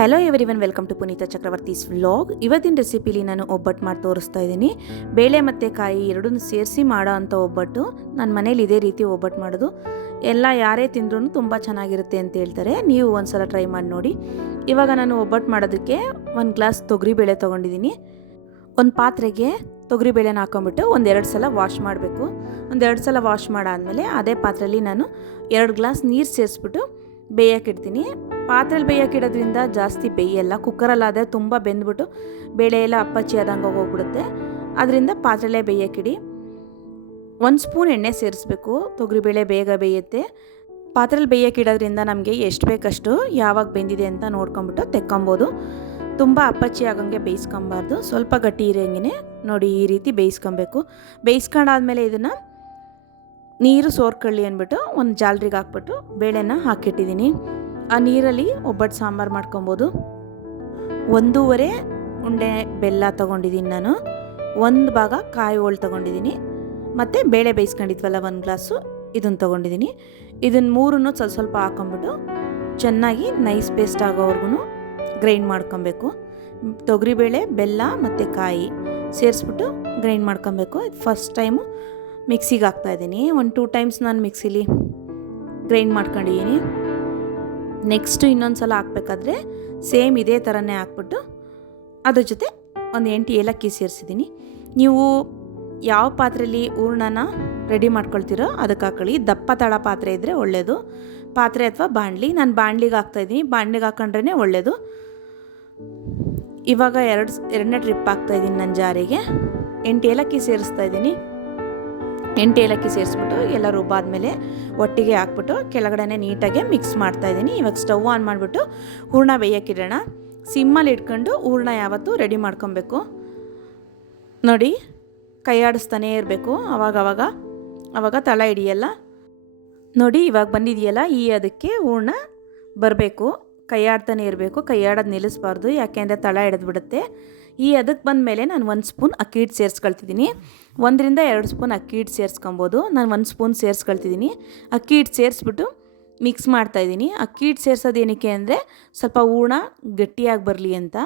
Hello everyone, welcome to Puneetha Chakravarthi's vlog. ಇವತ್ತಿನ ರೆಸಿಪಿಲಿ ನಾನು ಒಬ್ಬಟ್ಟು ಮಾಡಿ ತೋರಿಸ್ತಾ ಇದ್ದೀನಿ. ಬೇಳೆ ಮತ್ತು ಕಾಯಿ ಎರಡನ್ನೂ ಸೇರಿಸಿ ಮಾಡೋ ಅಂಥ ಒಬ್ಬಟ್ಟು. ನನ್ನ ಮನೇಲಿ ಇದೇ ರೀತಿ ಒಬ್ಬಟ್ಟು ಮಾಡೋದು. ಎಲ್ಲ ಯಾರೇ ತಿಂದ್ರೂ ತುಂಬ ಚೆನ್ನಾಗಿರುತ್ತೆ ಅಂತ ಹೇಳ್ತಾರೆ. ನೀವು ಒಂದು ಸಲ ಟ್ರೈ ಮಾಡಿ ನೋಡಿ. ಇವಾಗ ನಾನು ಒಬ್ಬಟ್ಟು ಮಾಡೋದಕ್ಕೆ 1 ಗ್ಲಾಸ್ ತೊಗರಿಬೇಳೆ ತೊಗೊಂಡಿದ್ದೀನಿ. ಒಂದು ಪಾತ್ರೆಗೆ ತೊಗರಿಬೇಳೆನ ಹಾಕೊಂಬಿಟ್ಟು 1-2 ಸಲ ವಾಶ್ ಮಾಡಬೇಕು. 1-2 ಸಲ ವಾಶ್ ಮಾಡಾದಮೇಲೆ ಅದೇ ಪಾತ್ರೆಯಲ್ಲಿ ನಾನು 2 ಗ್ಲಾಸ್ ನೀರು ಸೇರಿಸ್ಬಿಟ್ಟು ಬೇಯಕ್ಕಿಡ್ತೀನಿ. ಪಾತ್ರೆಯಲ್ಲಿ ಬೇಯಕ್ಕಿಡೋದ್ರಿಂದ ಜಾಸ್ತಿ ಬೇಯಲ್ಲ. ಕುಕ್ಕರಲ್ಲಾದರೆ ತುಂಬ ಬೆಂದ್ಬಿಟ್ಟು ಬೇಳೆ ಎಲ್ಲ ಅಪ್ಪಚ್ಚಿ ಆದಂಗೆ ಹೋಗ್ಬಿಡುತ್ತೆ. ಅದರಿಂದ ಪಾತ್ರೆಯಲ್ಲೇ ಬೇಯಕ್ಕಿಡಿ. 1 ಸ್ಪೂನ್ ಎಣ್ಣೆ ಸೇರಿಸ್ಬೇಕು. ತೊಗರಿಬೇಳೆ ಬೇಗ ಬೇಯುತ್ತೆ. ಪಾತ್ರೆಯಲ್ಲಿ ಬೇಯಕ್ಕಿಡೋದ್ರಿಂದ ನಮಗೆ ಎಷ್ಟು ಬೇಕಷ್ಟು ಯಾವಾಗ ಬೆಂದಿದೆ ಅಂತ ನೋಡ್ಕೊಂಬಿಟ್ಟು ತೆಕ್ಕೊಬೋದು. ತುಂಬ ಅಪ್ಪಚ್ಚಿ ಆಗೋಂಗೆ ಬೇಯಿಸ್ಕೊಬಾರ್ದು. ಸ್ವಲ್ಪ ಗಟ್ಟಿ ಇರೋಂಗೆ ನೋಡಿ ಈ ರೀತಿ ಬೇಯಿಸ್ಕೊಬೇಕು. ಬೇಯಿಸ್ಕೊಂಡಾದ್ಮೇಲೆ ಇದನ್ನು ನೀರು ಸೋರ್ಕೊಳ್ಳಿ ಅಂದ್ಬಿಟ್ಟು ಒಂದು ಜಾಲರಿಗೆ ಹಾಕ್ಬಿಟ್ಟು ಬೇಳೆನ ಹಾಕಿಟ್ಟಿದ್ದೀನಿ. ಆ ನೀರಲ್ಲಿ ಒಬ್ಬಟ್ಟು ಸಾಂಬಾರು ಮಾಡ್ಕೊಬೋದು. 1.5 ಉಂಡೆ ಬೆಲ್ಲ ತೊಗೊಂಡಿದ್ದೀನಿ ನಾನು. 1 ಭಾಗ ಕಾಯಿ ಹೋಳು ತೊಗೊಂಡಿದ್ದೀನಿ. ಮತ್ತು ಬೇಳೆ ಬೇಯಿಸ್ಕೊಂಡಿದ್ವಲ್ಲ 1 ಗ್ಲಾಸು ಇದನ್ನು ತೊಗೊಂಡಿದ್ದೀನಿ. ಇದನ್ನು ಮೂರನ್ನು ಸ್ವಲ್ಪ ಹಾಕ್ಕೊಂಬಿಟ್ಟು ಚೆನ್ನಾಗಿ ನೈಸ್ ಪೇಸ್ಟ್ ಆಗೋವರೆಗೂ ಗ್ರೈಂಡ್ ಮಾಡ್ಕೊಬೇಕು. ತೊಗರಿಬೇಳೆ, ಬೆಲ್ಲ ಮತ್ತು ಕಾಯಿ ಸೇರಿಸ್ಬಿಟ್ಟು ಗ್ರೈಂಡ್ ಮಾಡ್ಕೊಬೇಕು. ಇದು ಫಸ್ಟ್ ಟೈಮು ಮಿಕ್ಸಿಗೆ ಹಾಕ್ತಾಯಿದ್ದೀನಿ. 1-2 ಟೈಮ್ಸ್ ನಾನು ಮಿಕ್ಸಿಲಿ ಗ್ರೈಂಡ್ ಮಾಡ್ಕೊಂಡಿದ್ದೀನಿ. ನೆಕ್ಸ್ಟು ಇನ್ನೊಂದು ಸಲ ಹಾಕ್ಬೇಕಾದ್ರೆ ಸೇಮ್ ಇದೇ ಥರನೇ ಹಾಕ್ಬಿಟ್ಟು ಅದ್ರ ಜೊತೆ 8 ಏಲಕ್ಕಿ ಸೇರಿಸಿದ್ದೀನಿ. ನೀವು ಯಾವ ಪಾತ್ರೆಯಲ್ಲಿ ಹೂರ್ಣನ ರೆಡಿ ಮಾಡ್ಕೊಳ್ತೀರೋ ಅದಕ್ಕೆ ಹಾಕೊಳ್ಳಿ. ದಪ್ಪ ತಳ ಪಾತ್ರೆ ಇದ್ದರೆ ಒಳ್ಳೆಯದು. ಪಾತ್ರೆ ಅಥವಾ ಬಾಣಲಿ. ನಾನು ಬಾಣಲಿಗೆ ಹಾಕ್ತಾಯಿದ್ದೀನಿ. ಬಾಣಲಿಗೆ ಹಾಕೊಂಡ್ರೇ ಒಳ್ಳೆಯದು. ಇವಾಗ ಎರಡನೇ ಟ್ರಿಪ್ ಹಾಕ್ತಾಯಿದ್ದೀನಿ ನನ್ನ ಜಾರಿಗೆ. 8 ಏಲಕ್ಕಿ ಸೇರಿಸ್ತಾ ಇದ್ದೀನಿ. 8 ಏಲಕ್ಕಿ ಸೇರಿಸ್ಬಿಟ್ಟು ಎಲ್ಲ ರುಬ್ಬಾದ್ಮೇಲೆ ಒಟ್ಟಿಗೆ ಹಾಕ್ಬಿಟ್ಟು ಕೆಳಗಡೆ ನೀಟಾಗಿ ಮಿಕ್ಸ್ ಮಾಡ್ತಾಯಿದ್ದೀನಿ. ಇವಾಗ ಸ್ಟವ್ ಆನ್ ಮಾಡಿಬಿಟ್ಟು ಹೂರ್ಣ ಬೇಯಕ್ಕಿಡೋಣ. ಸಿಮ್ಮಲ್ಲಿ ಇಟ್ಕೊಂಡು ಹೂರ್ಣ ಯಾವತ್ತೂ ರೆಡಿ ಮಾಡ್ಕೊಬೇಕು. ನೋಡಿ, ಕೈ ಆಡಿಸ್ತಾನೇ ಇರಬೇಕು. ಆವಾಗ ತಳ ಹಿಡಿಯಲ್ಲ. ನೋಡಿ ಇವಾಗ ಬಂದಿದೆಯಲ್ಲ, ಅದಕ್ಕೆ ಹೂರ್ಣ ಬರಬೇಕು. ಕೈ ಆಡ್ತಾನೆ ಇರಬೇಕು. ಕೈ ಆಡೋದು ನಿಲ್ಲಿಸಬಾರ್ದು, ಯಾಕೆಂದರೆ ತಳ ಹಿಡಿದ್ಬಿಡುತ್ತೆ. ಅದಕ್ಕೆ ಬಂದಮೇಲೆ ನಾನು 1 ಸ್ಪೂನ್ ಅಕ್ಕಿ ಹಿಟ್ಟು ಸೇರಿಸ್ಕೊಳ್ತಿದ್ದೀನಿ. 1-2 ಸ್ಪೂನ್ ಅಕ್ಕಿ ಹಿಟ್ಟು ಸೇರಿಸ್ಕೊಬೋದು. ನಾನು 1 ಸ್ಪೂನ್ ಸೇರಿಸ್ಕೊಳ್ತಿದ್ದೀನಿ. ಅಕ್ಕಿ ಹಿಟ್ಟು ಸೇರಿಸ್ಬಿಟ್ಟು ಮಿಕ್ಸ್ ಮಾಡ್ತಾಯಿದ್ದೀನಿ. ಅಕ್ಕಿ ಹಿಟ್ಟು ಸೇರಿಸೋದು ಏನಕ್ಕೆ ಅಂದರೆ ಸ್ವಲ್ಪ ಹೂರ್ಣ ಗಟ್ಟಿಯಾಗಿ ಬರಲಿ ಅಂತ.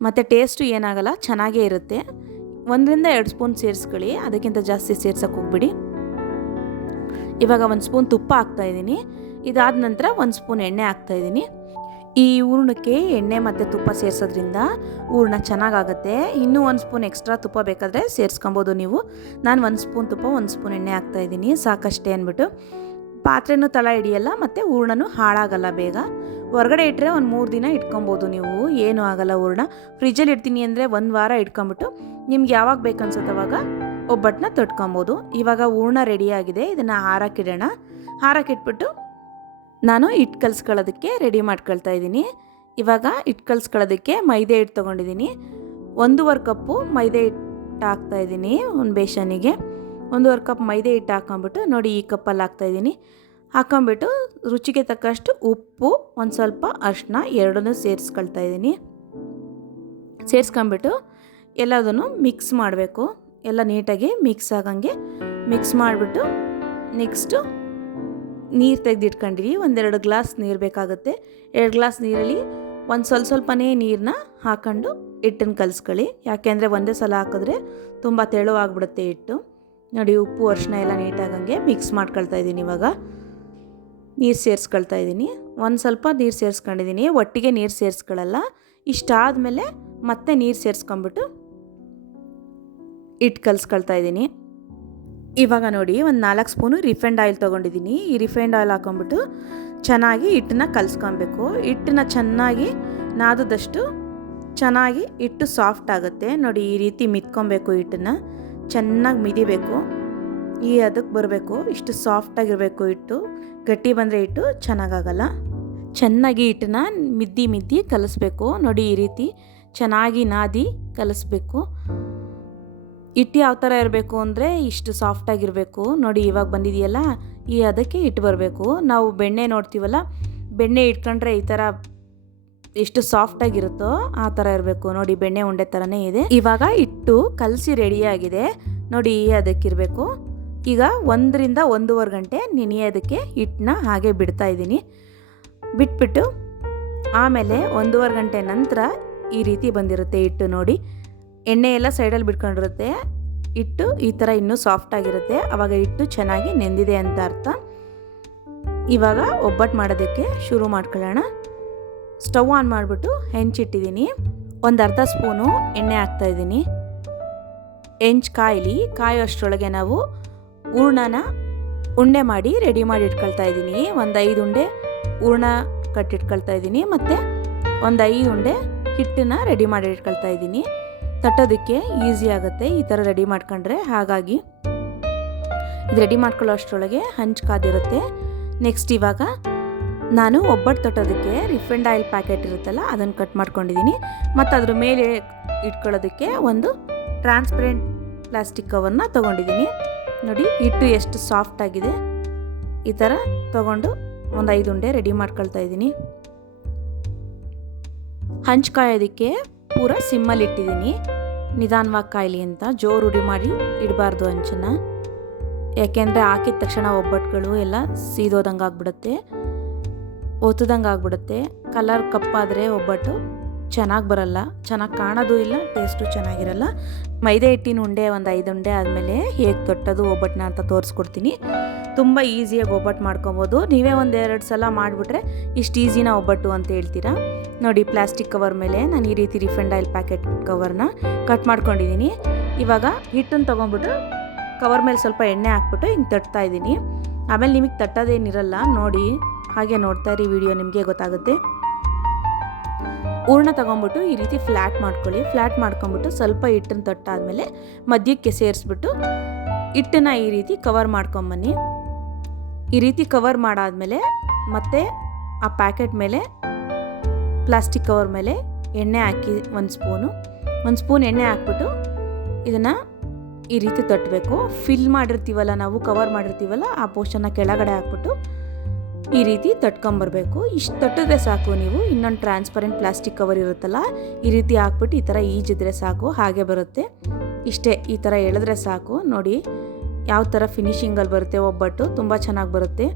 ಮತ್ತು ಟೇಸ್ಟು ಏನಾಗಲ್ಲ, ಚೆನ್ನಾಗೇ ಇರುತ್ತೆ. 1-2 ಸ್ಪೂನ್ ಸೇರಿಸ್ಕೊಳ್ಳಿ, ಅದಕ್ಕಿಂತ ಜಾಸ್ತಿ ಸೇರ್ಸೋಕೆ ಹೋಗ್ಬಿಡಿ. ಇವಾಗ 1 ಸ್ಪೂನ್ ತುಪ್ಪ ಹಾಕ್ತಾಯಿದ್ದೀನಿ. ಇದಾದ ನಂತರ 1 ಸ್ಪೂನ್ ಎಣ್ಣೆ ಹಾಕ್ತಾಯಿದ್ದೀನಿ. ಈ ಹೂರ್ಣಕ್ಕೆ ಎಣ್ಣೆ ಮತ್ತು ತುಪ್ಪ ಸೇರಿಸೋದ್ರಿಂದ ಹೂರ್ಣ ಚೆನ್ನಾಗಾಗುತ್ತೆ. ಇನ್ನೂ 1 ಸ್ಪೂನ್ ಎಕ್ಸ್ಟ್ರಾ ತುಪ್ಪ ಬೇಕಾದರೆ ಸೇರಿಸ್ಕೊಬೋದು ನೀವು. ನಾನು 1 ಸ್ಪೂನ್ ತುಪ್ಪ 1 ಸ್ಪೂನ್ ಎಣ್ಣೆ ಹಾಕ್ತಾಯಿದ್ದೀನಿ, ಸಾಕಷ್ಟೇ ಅಂದ್ಬಿಟ್ಟು. ಪಾತ್ರೆನೂ ತಳ ಹಿಡಿಯಲ್ಲ ಮತ್ತು ಹೂರ್ಣನೂ ಹಾಳಾಗಲ್ಲ ಬೇಗ. ಹೊರಗಡೆ ಇಟ್ಟರೆ 1-3 ದಿನ ಇಟ್ಕೊಬೋದು ನೀವು, ಏನೂ ಆಗಲ್ಲ ಹೂರ್ಣ. ಫ್ರಿಜ್ಜಲ್ಲಿ ಇಡ್ತೀನಿ ಅಂದರೆ 1 ವಾರ ಇಟ್ಕೊಂಬಿಟ್ಟು ನಿಮ್ಗೆ ಯಾವಾಗ ಬೇಕನ್ಸುತ್ತೆ ಅವಾಗ ಒಬ್ಬಟ್ಟನ್ನ ತೊಟ್ಕೊಬೋದು. ಇವಾಗ ಹೂರ್ಣ ರೆಡಿಯಾಗಿದೆ. ಇದನ್ನು ಹಾರಕ್ಕಿಡೋಣ. ಹಾರಕ್ಕಿಟ್ಬಿಟ್ಟು ನಾನು ಹಿಟ್ಟು ಕಲಿಸ್ಕೊಳ್ಳೋದಕ್ಕೆ ರೆಡಿ ಮಾಡ್ಕೊಳ್ತಾ ಇದ್ದೀನಿ. ಇವಾಗ ಹಿಟ್ಟು ಕಲಿಸ್ಕೊಳ್ಳೋದಕ್ಕೆ ಮೈದೆ ಹಿಟ್ಟು ತೊಗೊಂಡಿದ್ದೀನಿ. 1.5 ಕಪ್ಪು ಮೈದೆ ಹಿಟ್ಟು ಹಾಕ್ತಾಯಿದ್ದೀನಿ. ಒಂದು ಬೇಸನಿಗೆ 1.5 ಕಪ್ ಮೈದೆ ಹಿಟ್ಟು ಹಾಕ್ಕೊಂಬಿಟ್ಟು ನೋಡಿ ಈ ಕಪ್ಪಲ್ಲಿ ಹಾಕ್ತಾಯಿದ್ದೀನಿ. ಹಾಕ್ಕೊಂಬಿಟ್ಟು ರುಚಿಗೆ ತಕ್ಕಷ್ಟು ಉಪ್ಪು, ಒಂದು ಸ್ವಲ್ಪ ಅರಿಶಿನ ಎರಡನ್ನೂ ಸೇರಿಸ್ಕೊಳ್ತಾ ಇದ್ದೀನಿ. ಸೇರಿಸ್ಕೊಂಬಿಟ್ಟು ಎಲ್ಲದನ್ನು ಮಿಕ್ಸ್ ಮಾಡಬೇಕು. ಎಲ್ಲ ನೀಟಾಗಿ ಮಿಕ್ಸ್ ಆಗಂಗೆ ಮಿಕ್ಸ್ ಮಾಡಿಬಿಟ್ಟು ನೆಕ್ಸ್ಟು ನೀರು ತೆಗೆದಿಟ್ಕೊಂಡಿರಿ. 1-2 ಗ್ಲಾಸ್ ನೀರು ಬೇಕಾಗುತ್ತೆ. 2 ಗ್ಲಾಸ್ ನೀರಲ್ಲಿ ಸ್ವಲ್ಪನೇ ನೀರನ್ನ ಹಾಕ್ಕೊಂಡು ಹಿಟ್ಟನ್ನು ಕಲಿಸ್ಕೊಳ್ಳಿ. ಯಾಕೆಂದರೆ ಒಂದೇ ಸಲ ಹಾಕಿದ್ರೆ ತುಂಬ ತೆಳುವಾಗಿಬಿಡುತ್ತೆ ಹಿಟ್ಟು. ನೋಡಿ ಉಪ್ಪು ಅರಿಶಿನ ಎಲ್ಲ ನೀಟಾಗಂಗೆ ಮಿಕ್ಸ್ ಮಾಡ್ಕೊಳ್ತಾ ಇದ್ದೀನಿ. ಇವಾಗ ನೀರು ಸೇರಿಸ್ಕೊಳ್ತಾ ಇದ್ದೀನಿ. ಸ್ವಲ್ಪ ನೀರು ಸೇರಿಸ್ಕೊಂಡಿದ್ದೀನಿ. ಒಟ್ಟಿಗೆ ನೀರು ಸೇರಿಸ್ಕೊಳ್ಳಲ್ಲ. ಇಷ್ಟಾದಮೇಲೆ ಮತ್ತೆ ನೀರು ಸೇರಿಸ್ಕೊಂಬಿಟ್ಟು ಹಿಟ್ಟು ಕಲಿಸ್ಕೊಳ್ತಾ ಇದ್ದೀನಿ. ಇವಾಗ ನೋಡಿ 4 ಸ್ಪೂನು ರಿಫೈಂಡ್ ಆಯಿಲ್ ತೊಗೊಂಡಿದ್ದೀನಿ. ಈ ರಿಫೈಂಡ್ ಆಯಿಲ್ ಹಾಕ್ಕೊಂಬಿಟ್ಟು ಚೆನ್ನಾಗಿ ಹಿಟ್ಟನ್ನ ಕಲಿಸ್ಕೊಬೇಕು. ಹಿಟ್ಟನ್ನ ಚೆನ್ನಾಗಿ ನಾದದಷ್ಟು ಚೆನ್ನಾಗಿ ಹಿಟ್ಟು ಸಾಫ್ಟ್ ಆಗುತ್ತೆ. ನೋಡಿ ಈ ರೀತಿ ಮಿತ್ಕೊಬೇಕು. ಹಿಟ್ಟನ್ನು ಚೆನ್ನಾಗಿ ಮಿದಿಬೇಕು. ಅದಕ್ಕೆ ಬರಬೇಕು. ಇಷ್ಟು ಸಾಫ್ಟಾಗಿರಬೇಕು ಹಿಟ್ಟು. ಗಟ್ಟಿ ಬಂದರೆ ಹಿಟ್ಟು ಚೆನ್ನಾಗಾಗಲ್ಲ. ಚೆನ್ನಾಗಿ ಹಿಟ್ಟನ್ನ ಮಿದ್ದಿ ಕಲಿಸ್ಬೇಕು. ನೋಡಿ ಈ ರೀತಿ ಚೆನ್ನಾಗಿ ನಾದಿ ಕಲಿಸ್ಬೇಕು. ಹಿಟ್ಟು ಯಾವ ಥರ ಇರಬೇಕು ಅಂದರೆ ಇಷ್ಟು ಸಾಫ್ಟಾಗಿರಬೇಕು. ನೋಡಿ ಇವಾಗ ಬಂದಿದೆಯಲ್ಲ, ಅದಕ್ಕೆ ಹಿಟ್ಟು ಬರಬೇಕು. ನಾವು ಬೆಣ್ಣೆ ನೋಡ್ತೀವಲ್ಲ, ಬೆಣ್ಣೆ ಇಟ್ಕೊಂಡ್ರೆ ಈ ಥರ ಎಷ್ಟು ಸಾಫ್ಟಾಗಿರುತ್ತೋ ಆ ಥರ ಇರಬೇಕು. ನೋಡಿ ಬೆಣ್ಣೆ ಉಂಡೆ ಥರನೇ ಇದೆ. ಇವಾಗ ಹಿಟ್ಟು ಕಲಸಿ ರೆಡಿಯಾಗಿದೆ. ನೋಡಿ ಅದಕ್ಕಿರಬೇಕು. ಈಗ 1-1.5 ಗಂಟೆ ನೆನೆಯೋದಕ್ಕೆ ಹಿಟ್ಟನ್ನ ಹಾಗೆ ಬಿಡ್ತಾಯಿದ್ದೀನಿ. ಬಿಟ್ಬಿಟ್ಟು ಆಮೇಲೆ 1.5 ಗಂಟೆ ನಂತರ ಈ ರೀತಿ ಬಂದಿರುತ್ತೆ ಹಿಟ್ಟು ನೋಡಿ. ಎಣ್ಣೆ ಎಲ್ಲ ಸೈಡಲ್ಲಿ ಬಿಟ್ಕೊಂಡಿರುತ್ತೆ. ಹಿಟ್ಟು ಈ ಥರ ಇನ್ನೂ ಸಾಫ್ಟಾಗಿರುತ್ತೆ. ಆವಾಗ ಹಿಟ್ಟು ಚೆನ್ನಾಗಿ ನೆಂದಿದೆ ಅಂತ ಅರ್ಥ. ಇವಾಗ ಒಬ್ಬಟ್ಟು ಮಾಡೋದಕ್ಕೆ ಶುರು ಮಾಡ್ಕೊಳ್ಳೋಣ. ಸ್ಟವ್ ಆನ್ ಮಾಡಿಬಿಟ್ಟು ಹೆಂಚಿಟ್ಟಿದ್ದೀನಿ. ಒಂದು ಅರ್ಧ ಸ್ಪೂನು ಎಣ್ಣೆ ಹಾಕ್ತಾಯಿದ್ದೀನಿ. ಹೆಂಚು ಕಾಯೋ ಅಷ್ಟರೊಳಗೆ ನಾವು ಹೂರ್ಣನ ಉಂಡೆ ಮಾಡಿ ರೆಡಿ ಮಾಡಿ ಇಟ್ಕೊಳ್ತಾ ಇದ್ದೀನಿ. ಒಂದು 5 ಉಂಡೆ ಹೂರ್ಣ ಕಟ್ಟಿಟ್ಕೊಳ್ತಾ ಇದ್ದೀನಿ ಮತ್ತು ಒಂದು 5 ಉಂಡೆ ಹಿಟ್ಟನ್ನು ರೆಡಿ ಮಾಡಿ ಇಟ್ಕೊಳ್ತಾ ಇದ್ದೀನಿ. ತಟ್ಟೋದಕ್ಕೆ ಈಸಿ ಆಗುತ್ತೆ ಈ ಥರ ರೆಡಿ ಮಾಡ್ಕೊಂಡ್ರೆ. ಹಾಗಾಗಿ ಇದು ರೆಡಿ ಮಾಡ್ಕೊಳ್ಳೋ ಅಷ್ಟರೊಳಗೆ ಹಂಚು ಕಾದಿರುತ್ತೆ. ನೆಕ್ಸ್ಟ್ ಇವಾಗ ನಾನು ಒಬ್ಬಟ್ಟು ತಟ್ಟೋದಕ್ಕೆ ರಿಫೈಂಡ್ ಆಯಿಲ್ ಪ್ಯಾಕೆಟ್ ಇರುತ್ತಲ್ಲ ಅದನ್ನು ಕಟ್ ಮಾಡ್ಕೊಂಡಿದ್ದೀನಿ. ಮತ್ತು ಅದ್ರ ಮೇಲೆ ಇಟ್ಕೊಳ್ಳೋದಕ್ಕೆ ಒಂದು ಟ್ರಾನ್ಸ್ಪರೆಂಟ್ ಪ್ಲಾಸ್ಟಿಕ್ ಕವರ್ನ ತೊಗೊಂಡಿದ್ದೀನಿ. ನೋಡಿ ಹಿಟ್ಟು ಎಷ್ಟು ಸಾಫ್ಟ್ ಆಗಿದೆ. ಈ ಥರ ತೊಗೊಂಡು ಒಂದು 5 ಉಂಡೆ ರೆಡಿ ಮಾಡ್ಕೊಳ್ತಾ ಇದ್ದೀನಿ. ಹಂಚು ಕಾಯೋದಕ್ಕೆ ಪೂರ ಸಿಮ್ಮಲ್ಲಿ ಇಟ್ಟಿದ್ದೀನಿ. ನಿಧಾನವಾಗಿ ಕಾಯಲಿ ಅಂತ, ಜೋರು ಉರಿ ಮಾಡಿ ಇಡಬಾರ್ದು ಹಂಚನ್ನು. ಯಾಕೆಂದರೆ ಹಾಕಿದ ತಕ್ಷಣ ಒಬ್ಬಟ್ಟುಗಳು ಎಲ್ಲ ಸೀದೋದಂಗೆ ಆಗ್ಬಿಡುತ್ತೆ, ಒತ್ತದಂಗೆ ಆಗ್ಬಿಡುತ್ತೆ. ಕಲರ್ ಕಪ್ಪಾದರೆ ಒಬ್ಬಟ್ಟು ಚೆನ್ನಾಗಿ ಬರಲ್ಲ, ಚೆನ್ನಾಗಿ ಕಾಣೋದು ಇಲ್ಲ, ಟೇಸ್ಟು ಚೆನ್ನಾಗಿರಲ್ಲ. ಮೈದೆ ಹಿಟ್ಟಿನ ಉಂಡೆ ಒಂದು 5 ಉಂಡೆ ಆದಮೇಲೆ ಹೇಗೆ ತೊಟ್ಟೋದು ಒಬ್ಬಟ್ಟನ್ನ ಅಂತ ತೋರಿಸ್ಕೊಡ್ತೀನಿ. ತುಂಬ ಈಸಿಯಾಗಿ ಒಬ್ಬಟ್ಟು ಮಾಡ್ಕೊಬೋದು. ನೀವೇ 1-2 ಸಲ ಮಾಡಿಬಿಟ್ರೆ ಇಷ್ಟು ಈಸಿನ ಒಬ್ಬಟ್ಟು ಅಂತ ಹೇಳ್ತೀರಾ. ನೋಡಿ ಪ್ಲಾಸ್ಟಿಕ್ ಕವರ್ ಮೇಲೆ ನಾನು ಈ ರೀತಿ ರಿಫೈಂಡ್ ಆಯಿಲ್ ಪ್ಯಾಕೆಟ್ ಕವರ್ನ ಕಟ್ ಮಾಡ್ಕೊಂಡಿದ್ದೀನಿ. ಇವಾಗ ಹಿಟ್ಟನ್ನು ತೊಗೊಂಡ್ಬಿಟ್ಟು ಕವರ್ ಮೇಲೆ ಸ್ವಲ್ಪ ಎಣ್ಣೆ ಹಾಕ್ಬಿಟ್ಟು ಹಿಂಗೆ ತಟ್ತಾ ಇದ್ದೀನಿ. ಆಮೇಲೆ ನಿಮಗೆ ತಟ್ಟೋದೇನಿರಲ್ಲ ನೋಡಿ, ಹಾಗೆ ನೋಡ್ತಾ ಇರಿ ವಿಡಿಯೋ, ನಿಮಗೆ ಗೊತ್ತಾಗುತ್ತೆ. ಹೂರ್ಣ ತೊಗೊಂಬಿಟ್ಟು ಈ ರೀತಿ ಫ್ಲ್ಯಾಟ್ ಮಾಡ್ಕೊಳ್ಳಿ. ಫ್ಲ್ಯಾಟ್ ಮಾಡ್ಕೊಂಬಿಟ್ಟು ಸ್ವಲ್ಪ ಹಿಟ್ಟನ್ನು ತಟ್ಟಾದಮೇಲೆ ಮಧ್ಯಕ್ಕೆ ಸೇರಿಸ್ಬಿಟ್ಟು ಹಿಟ್ಟನ್ನು ಈ ರೀತಿ ಕವರ್ ಮಾಡ್ಕೊಂಬನ್ನಿ. ಈ ರೀತಿ ಕವರ್ ಮಾಡಾದಮೇಲೆ ಮತ್ತೆ ಆ ಪ್ಯಾಕೆಟ್ ಮೇಲೆ ಪ್ಲಾಸ್ಟಿಕ್ ಕವರ್ ಮೇಲೆ ಎಣ್ಣೆ ಹಾಕಿ ಒಂದು ಸ್ಪೂನ್ ಎಣ್ಣೆ ಹಾಕ್ಬಿಟ್ಟು ಇದನ್ನು ಈ ರೀತಿ ತಟ್ಟಬೇಕು. ಫಿಲ್ ಮಾಡಿರ್ತೀವಲ್ಲ ನಾವು, ಕವರ್ ಮಾಡಿರ್ತೀವಲ್ಲ ಆ ಪೋರ್ಷನ್ನ ಕೆಳಗಡೆ ಹಾಕ್ಬಿಟ್ಟು ಈ ರೀತಿ ತಟ್ಕೊಂಬರ್ಬೇಕು. ಇಷ್ಟು ತಟ್ಟಿದ್ರೆ ಸಾಕು. ನೀವು ಇನ್ನೊಂದು ಟ್ರಾನ್ಸ್ಪರೆಂಟ್ ಪ್ಲಾಸ್ಟಿಕ್ ಕವರ್ ಇರುತ್ತಲ್ಲ ಈ ರೀತಿ ಹಾಕ್ಬಿಟ್ಟು ಈ ಥರ ಈಜಿದ್ರೆ ಸಾಕು, ಹಾಗೆ ಬರುತ್ತೆ. ಇಷ್ಟೇ, ಈ ಥರ ಎಳೆದ್ರೆ ಸಾಕು. ನೋಡಿ ಯಾವ ಥರ ಫಿನಿಶಿಂಗಲ್ಲಿ ಬರುತ್ತೆ ಒಬ್ಬಟ್ಟು, ತುಂಬ ಚೆನ್ನಾಗಿ ಬರುತ್ತೆ.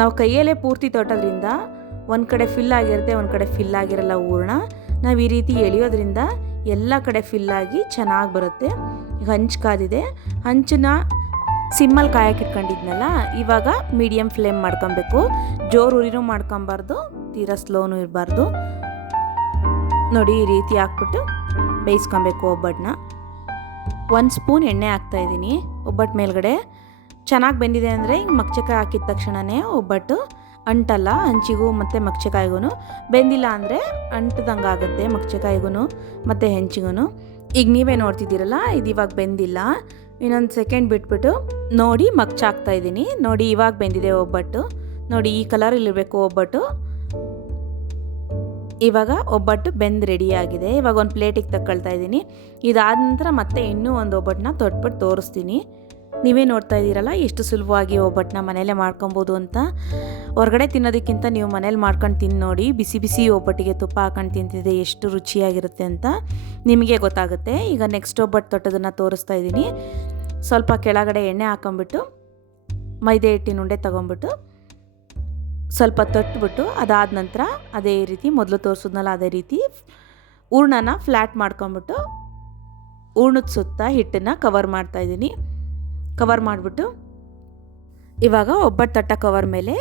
ನಾವು ಕೈಯಲ್ಲೇ ಪೂರ್ತಿ ತೊಟ್ಟೋದ್ರಿಂದ ಒಂದು ಕಡೆ ಫಿಲ್ ಆಗಿರುತ್ತೆ, ಒಂದು ಕಡೆ ಫಿಲ್ ಆಗಿರಲ್ಲ ಹೂರ್ಣ. ನಾವು ಈ ರೀತಿ ಎಳೆಯೋದ್ರಿಂದ ಎಲ್ಲ ಕಡೆ ಫಿಲ್ಲಾಗಿ ಚೆನ್ನಾಗಿ ಬರುತ್ತೆ. ಈಗ ಹಂಚು ಕಾದಿದೆ, ಹಂಚನ್ನ ಸಿಮ್ಮಲ್ಲಿ ಕಾಯಕ್ಕೆ ಇಟ್ಕೊಂಡಿದ್ನಲ್ಲ, ಇವಾಗ ಮೀಡಿಯಮ್ ಫ್ಲೇಮ್ ಮಾಡ್ಕೊಬೇಕು. ಜೋರು ಉರಿನೂ ಮಾಡ್ಕೊಬಾರ್ದು, ತೀರಾ ಸ್ಲೋನೂ ಇರಬಾರ್ದು. ನೋಡಿ ಈ ರೀತಿ ಹಾಕ್ಬಿಟ್ಟು ಬೇಯಿಸ್ಕೊಬೇಕು ಒಬ್ಬಟ್ಟನ್ನ. 1 ಸ್ಪೂನ್ ಎಣ್ಣೆ ಹಾಕ್ತಾಯಿದ್ದೀನಿ ಒಬ್ಬಟ್ಟು ಮೇಲ್ಗಡೆ. ಚೆನ್ನಾಗಿ ಬೆಂದಿದೆ ಅಂದರೆ ಹಿಂಗೆ ಮಗ್ಚಕಾಯಿ ಹಾಕಿದ ತಕ್ಷಣವೇ ಒಬ್ಬಟ್ಟು ಅಂಟಲ್ಲ, ಹಂಚಿಗೂ ಮತ್ತು ಮಗ್ಚಕಾಯಿಗೂ. ಬೆಂದಿಲ್ಲ ಅಂದರೆ ಅಂಟದಂಗೆ ಆಗುತ್ತೆ ಮಗ್ಚಕಾಯಿಗೂ ಮತ್ತು ಹೆಂಚಿಗೂ. ಈಗ ನೀವೇ ನೋಡ್ತಿದ್ದೀರಲ್ಲ, ಇದು ಇವಾಗ ಬೆಂದಿಲ್ಲ. ಇನ್ನೊಂದು ಸೆಕೆಂಡ್ ಬಿಟ್ಬಿಟ್ಟು ನೋಡಿ ಮಗ್ಚ ಹಾಕ್ತಾಯಿದ್ದೀನಿ. ನೋಡಿ ಇವಾಗ ಬೆಂದಿದೆ ಒಬ್ಬಟ್ಟು. ನೋಡಿ ಈ ಕಲರಲ್ಲಿರಬೇಕು ಒಬ್ಬಟ್ಟು. ಇವಾಗ ಒಬ್ಬಟ್ಟು ಬೆಂದು ರೆಡಿಯಾಗಿದೆ. ಇವಾಗ ಒಂದು ಪ್ಲೇಟಿಗೆ ತಗೊಳ್ತಾ ಇದ್ದೀನಿ. ಇದಾದ ನಂತರ ಮತ್ತೆ ಇನ್ನೂ ಒಂದು ಒಬ್ಬಟ್ಟನ್ನ ತೊಟ್ಬಿಟ್ಟು ತೋರಿಸ್ತೀನಿ. ನೀವೇ ನೋಡ್ತಾ ಇದ್ದೀರಲ್ಲ ಎಷ್ಟು ಸುಲಭವಾಗಿ ಒಬ್ಬಟ್ಟನ್ನ ಮನೇಲೇ ಮಾಡ್ಕೊಬೋದು ಅಂತ. ಹೊರಗಡೆ ತಿನ್ನೋದಕ್ಕಿಂತ ನೀವು ಮನೇಲಿ ಮಾಡ್ಕೊಂಡು ತಿಂದು ನೋಡಿ. ಬಿಸಿ ಬಿಸಿ ಒಬ್ಬಟ್ಟಿಗೆ ತುಪ್ಪ ಹಾಕೊಂಡು ತಿಂತಿದ್ದೆ ಎಷ್ಟು ರುಚಿಯಾಗಿರುತ್ತೆ ಅಂತ ನಿಮಗೆ ಗೊತ್ತಾಗುತ್ತೆ. ಈಗ ನೆಕ್ಸ್ಟ್ ಒಬ್ಬಟ್ಟು ತೊಟ್ಟೋದನ್ನು ತೋರಿಸ್ತಾ ಇದ್ದೀನಿ. ಸ್ವಲ್ಪ ಕೆಳಗಡೆ ಎಣ್ಣೆ ಹಾಕೊಂಬಿಟ್ಟು ಮೈದೆ ಹಿಟ್ಟಿನ ಉಂಡೆ ತೊಗೊಂಬಿಟ್ಟು ಸ್ವಲ್ಪ ತೊಟ್ಬಿಟ್ಟು ಅದಾದ ನಂತರ ಅದೇ ರೀತಿ ಮೊದಲು ತೋರಿಸಿದ್ನಲ್ಲ ಅದೇ ರೀತಿ ಹೂರ್ಣನ ಫ್ಲ್ಯಾಟ್ ಮಾಡ್ಕೊಂಬಿಟ್ಟು ಹೂರ್ಣದ ಸುತ್ತ ಹಿಟ್ಟನ್ನು ಕವರ್ ಮಾಡ್ತಾಯಿದ್ದೀನಿ. ಕವರ್ ಮಾಡಿಬಿಟ್ಟು ಇವಾಗ ಒಬ್ಬಟ್ಟು ತಟ್ಟ ಕವರ್ ಮೇಲೆ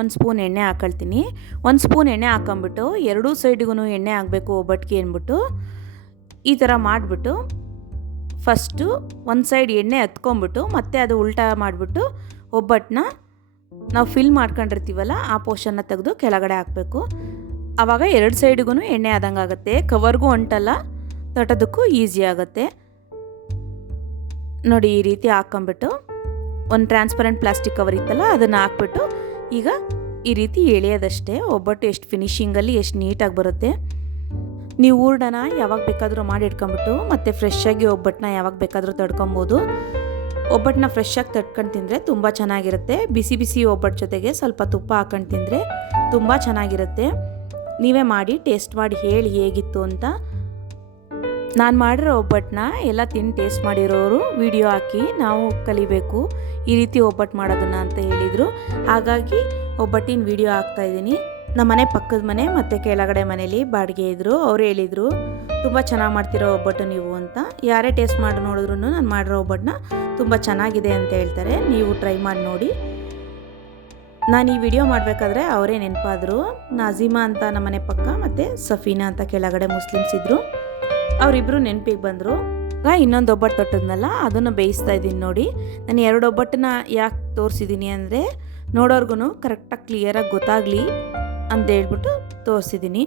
1 ಸ್ಪೂನ್ ಎಣ್ಣೆ ಹಾಕೊಳ್ತೀನಿ. 1 ಸ್ಪೂನ್ ಎಣ್ಣೆ ಹಾಕೊಂಬಿಟ್ಟು ಎರಡೂ ಸೈಡ್ಗೂ ಎಣ್ಣೆ ಆಗಬೇಕು ಒಬ್ಬಟ್ಟಿಗೆ ಅಂದ್ಬಿಟ್ಟು ಈ ಥರ ಮಾಡಿಬಿಟ್ಟು ಫಸ್ಟು ಒಂದು ಸೈಡ್ ಎಣ್ಣೆ ಹತ್ಕೊಂಬಿಟ್ಟು ಮತ್ತೆ ಅದು ಉಲ್ಟಾ ಮಾಡಿಬಿಟ್ಟು ಒಬ್ಬಟ್ಟನ್ನ ನಾವು ಫಿಲ್ ಮಾಡ್ಕೊಂಡಿರ್ತೀವಲ್ಲ ಆ ಪೋರ್ಷನ್ನ ತೆಗೆದು ಕೆಳಗಡೆ ಹಾಕಬೇಕು. ಆವಾಗ 2 ಸೈಡ್ಗೂ ಎಣ್ಣೆ ಆದಂಗೆ ಆಗುತ್ತೆ, ಕವರ್ಗೂ ಅಂಟಲ್ಲ, ತಟ್ಟೋದಕ್ಕೂ ಈಸಿ ಆಗುತ್ತೆ. ನೋಡಿ ಈ ರೀತಿ ಹಾಕ್ಕೊಂಬಿಟ್ಟು ಒಂದು ಟ್ರಾನ್ಸ್ಪರೆಂಟ್ ಪ್ಲಾಸ್ಟಿಕ್ ಕವರ್ ಇತ್ತಲ್ಲ ಅದನ್ನು ಹಾಕ್ಬಿಟ್ಟು ಈಗ ಈ ರೀತಿ ಎಳೆಯೋದಷ್ಟೇ. ಒಬ್ಬಟ್ಟು ಎಷ್ಟು ಫಿನಿಶಿಂಗಲ್ಲಿ ಎಷ್ಟು ನೀಟಾಗಿ ಬರುತ್ತೆ. ನೀವು ಹೂರ್ಣನ ಯಾವಾಗ ಬೇಕಾದರೂ ಮಾಡಿ ಇಟ್ಕೊಂಬಿಟ್ಟು ಮತ್ತು ಫ್ರೆಶ್ಶಾಗಿ ಒಬ್ಬಟ್ಟನ್ನ ಯಾವಾಗ ಬೇಕಾದರೂ ತಡ್ಕೊಬೋದು. ಒಬ್ಬಟ್ಟನ್ನ ಫ್ರೆಶ್ಶಾಗಿ ತಟ್ಕೊಂಡು ತಿಂದರೆ ತುಂಬ ಚೆನ್ನಾಗಿರುತ್ತೆ. ಬಿಸಿ ಬಿಸಿ ಒಬ್ಬಟ್ಟು ಜೊತೆಗೆ ಸ್ವಲ್ಪ ತುಪ್ಪ ಹಾಕೊಂಡು ತಿಂದರೆ ತುಂಬ ಚೆನ್ನಾಗಿರುತ್ತೆ. ನೀವೇ ಮಾಡಿ ಟೇಸ್ಟ್ ಮಾಡಿ ಹೇಳಿ ಹೇಗಿತ್ತು ಅಂತ. ನಾನು ಮಾಡಿರೋ ಒಬ್ಬಟ್ಟನ್ನ ಎಲ್ಲ ತಿಂದು ಟೇಸ್ಟ್ ಮಾಡಿರೋರು ವಿಡಿಯೋ ಹಾಕಿ ನಾವು ಕಲಿಬೇಕು ಈ ರೀತಿ ಒಬ್ಬಟ್ಟು ಮಾಡೋದನ್ನು ಅಂತ ಹೇಳಿದರು. ಹಾಗಾಗಿ ಒಬ್ಬಟ್ಟಿನ ವಿಡಿಯೋ ಹಾಕ್ತಾಯಿದ್ದೀನಿ. ನಮ್ಮ ಮನೆ ಪಕ್ಕದ ಮನೆ ಮತ್ತು ಕೆಳಗಡೆ ಮನೇಲಿ ಬಾಡಿಗೆ ಇದ್ದರು. ಅವ್ರು ಹೇಳಿದರು ತುಂಬ ಚೆನ್ನಾಗಿ ಮಾಡ್ತಿರೋ ಒಬ್ಬಟ್ಟು ನೀವು ಅಂತ. ಯಾರೇ ಟೇಸ್ಟ್ ಮಾಡಿ ನೋಡಿದ್ರು ನಾನು ಮಾಡಿರೋ ಒಬ್ಬಟ್ಟನ್ನ ತುಂಬ ಚೆನ್ನಾಗಿದೆ ಅಂತ ಹೇಳ್ತಾರೆ. ನೀವು ಟ್ರೈ ಮಾಡಿ ನೋಡಿ. ನಾನು ಈ ವಿಡಿಯೋ ಮಾಡಬೇಕಾದ್ರೆ ಅವರೇ ನೆನಪಾದರು. ನಾಜಿಮಾ ಅಂತ ನಮ್ಮ ಮನೆ ಪಕ್ಕ ಮತ್ತು ಸಫೀನಾ ಅಂತ ಕೆಳಗಡೆ ಮುಸ್ಲಿಮ್ಸ್ ಇದ್ದರು. ಅವರಿಬ್ಬರು ನೆನಪಿಗೆ ಬಂದರು. ಆಗ ಇನ್ನೊಂದು ಒಬ್ಬಟ್ಟು ತೊಟ್ಟದ್ನಲ್ಲ ಅದನ್ನು ಬೇಯಿಸ್ತಾ ಇದ್ದೀನಿ ನೋಡಿ. ನಾನು 2 ಒಬ್ಬಟ್ಟನ್ನ ಯಾಕೆ ತೋರಿಸಿದ್ದೀನಿ ಅಂದರೆ ನೋಡೋರ್ಗು ಕರೆಕ್ಟಾಗಿ ಕ್ಲಿಯರಾಗಿ ಗೊತ್ತಾಗಲಿ ಅಂತ ಹೇಳ್ಬಿಟ್ಟು ತೋರಿಸಿದ್ದೀನಿ.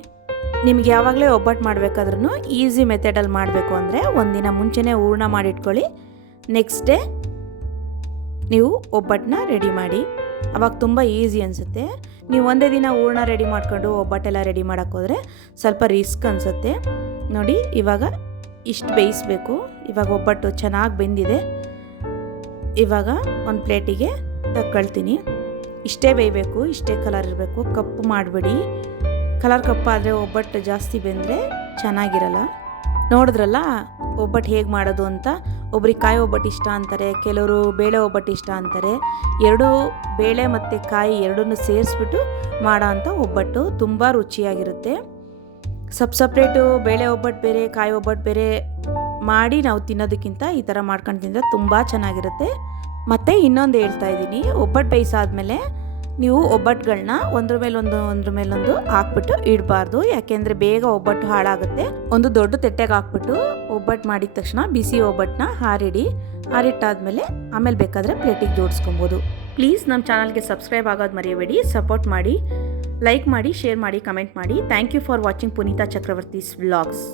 ನಿಮ್ಗೆ ಯಾವಾಗಲೇ ಒಬ್ಬಟ್ಟು ಮಾಡಬೇಕಾದ್ರೂ ಈಸಿ ಮೆಥಡಲ್ಲಿ ಮಾಡಬೇಕು ಅಂದರೆ ಒಂದಿನ ಮುಂಚೆನೇ ಹೂರಣ ಮಾಡಿಟ್ಕೊಳ್ಳಿ. ನೆಕ್ಸ್ಟ್ ಡೇ ನೀವು ಒಬ್ಬಟ್ಟನ್ನ ರೆಡಿ ಮಾಡಿ. ಅವಾಗ ತುಂಬ ಈಸಿ ಅನಿಸುತ್ತೆ. ನೀವು ಒಂದೇ ದಿನ ಹೂರಣ ರೆಡಿ ಮಾಡ್ಕೊಂಡು ಒಬ್ಬಟ್ಟೆಲ್ಲ ರೆಡಿ ಮಾಡೋಕ್ಕೆ ಹೋದರೆ ಸ್ವಲ್ಪ ರಿಸ್ಕ್ ಅನಿಸುತ್ತೆ. ನೋಡಿ ಇವಾಗ ಇಷ್ಟು ಬೇಯಿಸಬೇಕು. ಇವಾಗ ಒಬ್ಬಟ್ಟು ಚೆನ್ನಾಗಿ ಬೆಂದಿದೆ. ಇವಾಗ ಒಂದು ಪ್ಲೇಟಿಗೆ ತಗೊಳ್ತೀನಿ. ಇಷ್ಟೇ ಬೇಯಬೇಕು, ಇಷ್ಟೇ ಕಲರ್ ಇರಬೇಕು, ಕಪ್ಪು ಮಾಡಬೇಡಿ. ಕಲರ್ ಕಪ್ಪಾದರೆ ಒಬ್ಬಟ್ಟು ಜಾಸ್ತಿ ಬೆಂದರೆ ಚೆನ್ನಾಗಿರಲ್ಲ. ನೋಡಿದ್ರಲ್ಲ ಒಬ್ಬಟ್ಟು ಹೇಗೆ ಮಾಡೋದು ಅಂತ. ಒಬ್ರಿಗೆ ಕಾಯಿ ಒಬ್ಬಟ್ಟು ಇಷ್ಟ ಅಂತಾರೆ, ಕೆಲವರು ಬೇಳೆ ಒಬ್ಬಟ್ಟು ಇಷ್ಟ ಅಂತಾರೆ. ಬೇಳೆ ಮತ್ತು ಕಾಯಿ ಎರಡನ್ನೂ ಸೇರಿಸ್ಬಿಟ್ಟು ಮಾಡೋ ಅಂಥ ಒಬ್ಬಟ್ಟು ತುಂಬ ರುಚಿಯಾಗಿರುತ್ತೆ. ಸಪ್ರೇಟು ಬೇಳೆ ಒಬ್ಬಟ್ಟು ಬೇರೆ ಕಾಯಿ ಒಬ್ಬಟ್ಟು ಬೇರೆ ಮಾಡಿ ನಾವು ತಿನ್ನೋದಕ್ಕಿಂತ ಈ ಥರ ಮಾಡ್ಕೊಂಡು ತಿಂದರೆ ತುಂಬ ಚೆನ್ನಾಗಿರುತ್ತೆ. ಮತ್ತು ಇನ್ನೊಂದು ಹೇಳ್ತಾ ಇದ್ದೀನಿ, ಒಬ್ಬಟ್ಟು ಬೇಯಿಸಾದ್ಮೇಲೆ ನೀವು ಒಬ್ಬಟ್ಟುಗಳನ್ನ ಒಂದ್ರ ಮೇಲೊಂದು ಹಾಕ್ಬಿಟ್ಟು ಇಡಬಾರ್ದು. ಯಾಕೆಂದರೆ ಬೇಗ ಒಬ್ಬಟ್ಟು ಹಾಳಾಗುತ್ತೆ. ಒಂದು ದೊಡ್ಡ ತಟ್ಟೆಗೆ ಹಾಕ್ಬಿಟ್ಟು ಒಬ್ಬಟ್ಟು ಮಾಡಿದ ತಕ್ಷಣ ಬಿಸಿ ಒಬ್ಬಟ್ಟನ್ನ ಹಾರಿಟ್ಟಾದ್ಮೇಲೆ ಆಮೇಲೆ ಬೇಕಾದರೆ ಪ್ಲೇಟಿಗೆ ಜೋಡಿಸ್ಕೊಬೋದು. ಪ್ಲೀಸ್ ನಮ್ಮ ಚಾನಲ್ಗೆ ಸಬ್ಸ್ಕ್ರೈಬ್ ಆಗೋದು ಮರೆಯಬೇಡಿ. ಸಪೋರ್ಟ್ ಮಾಡಿ, ಲೈಕ್ ಮಾಡಿ, ಶೇರ್ ಮಾಡಿ, ಕಮೆಂಟ್ ಮಾಡಿ. Thank you for watching Puneetha Chakravarthi's vlogs.